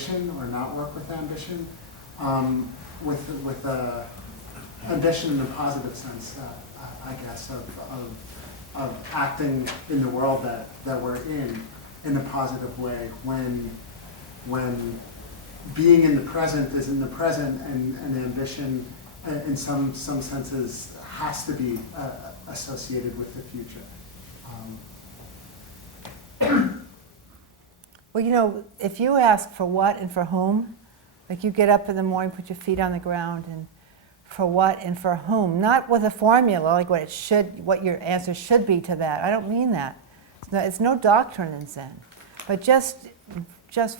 ambition or not work with ambition, with ambition in a positive sense, I guess, of acting in the world that we're in a positive way, when being in the present is in the present, and ambition in some senses has to be associated with the future. Well, if you ask for what and for whom, like you get up in the morning, put your feet on the ground, and for what and for whom, not with a formula like what your answer should be to that. I don't mean that. It's no doctrine in Zen, but just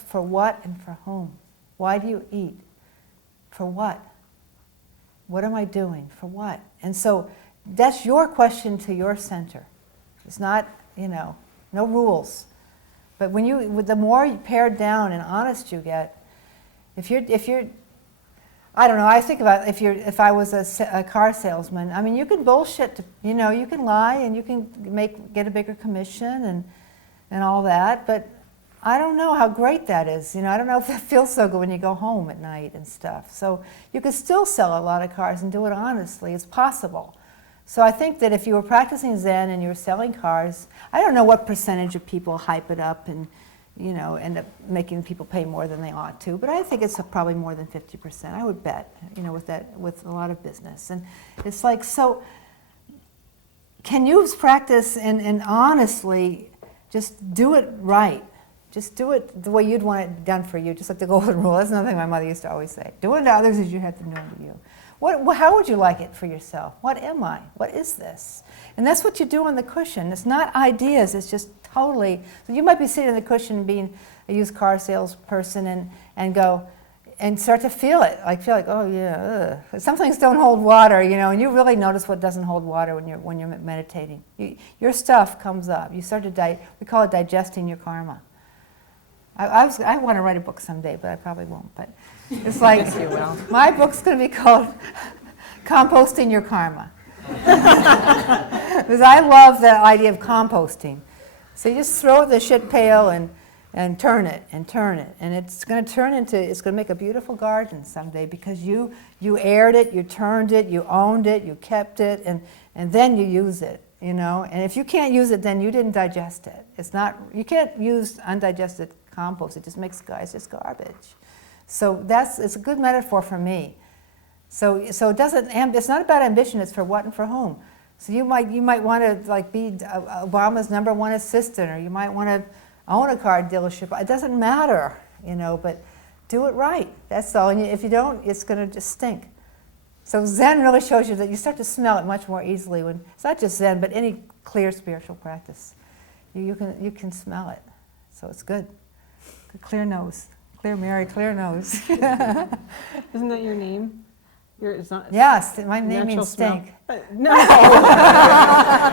for what and for whom. Why do you eat? For what? What am I doing? For what? And so that's your question to your center. It's not, no rules. But the more pared down and honest you get, if you're, I don't know. I think about if I was a car salesman. I mean, you can bullshit. You can lie and you can get a bigger commission and all that. But I don't know how great that is. I don't know if that feels so good when you go home at night and stuff. So you could still sell a lot of cars and do it honestly. It's possible. So I think that if you were practicing Zen and you were selling cars, I don't know what percentage of people hype it up and end up making people pay more than they ought to, but I think it's probably more than 50%. I would bet, with a lot of business. And it's like, so can you practice and honestly just do it right? Just do it the way you'd want it done for you, just like the golden rule. That's another thing my mother used to always say. Do unto others as you have them done to you. How would you like it for yourself? What am I? What is this? And that's what you do on the cushion. It's not ideas, it's just totally. So you might be sitting on the cushion being a used car salesperson and go, and start to feel it. Feel like, oh yeah, ugh. Some things don't hold water, and you really notice what doesn't hold water when you're meditating. Your stuff comes up. You start to, we call it digesting your karma. I want to write a book someday, but I probably won't. But it's like, Yes, you will. My book's going to be called Composting Your Karma. Because I love that idea of composting. So you just throw it in the shit pail and turn it. And it's going to make a beautiful garden someday because you aired it, you turned it, you owned it, you kept it, and then you use it. And if you can't use it, then you didn't digest it. You can't use undigested compost. It just makes just garbage. So it's a good metaphor for me. So it's not about ambition. It's for what and for whom. So you might want to be Obama's #1 assistant, or you might want to own a car dealership. It doesn't matter, but do it right. That's all. And if you don't, it's going to just stink. So Zen really shows you that you start to smell it much more easily when it's not just Zen, but any clear spiritual practice. You can smell it. So it's good. Clear nose. Clear Mary, clear nose. Isn't that your name? It's not. Yes, my name means stink. No.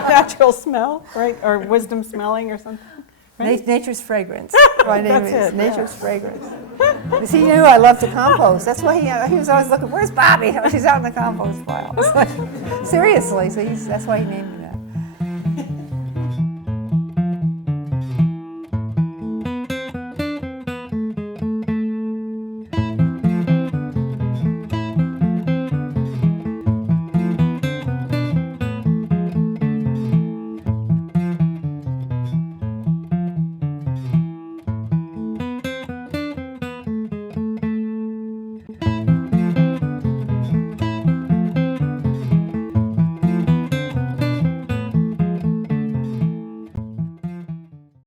Natural smell, right? Or wisdom smelling or something. Right? Nature's fragrance. My name is That's it, Nature's fragrance. Because he knew I loved to compost. That's why he was always looking, where's Bobby? She's out in the compost pile. It's like, seriously, so that's why he named me.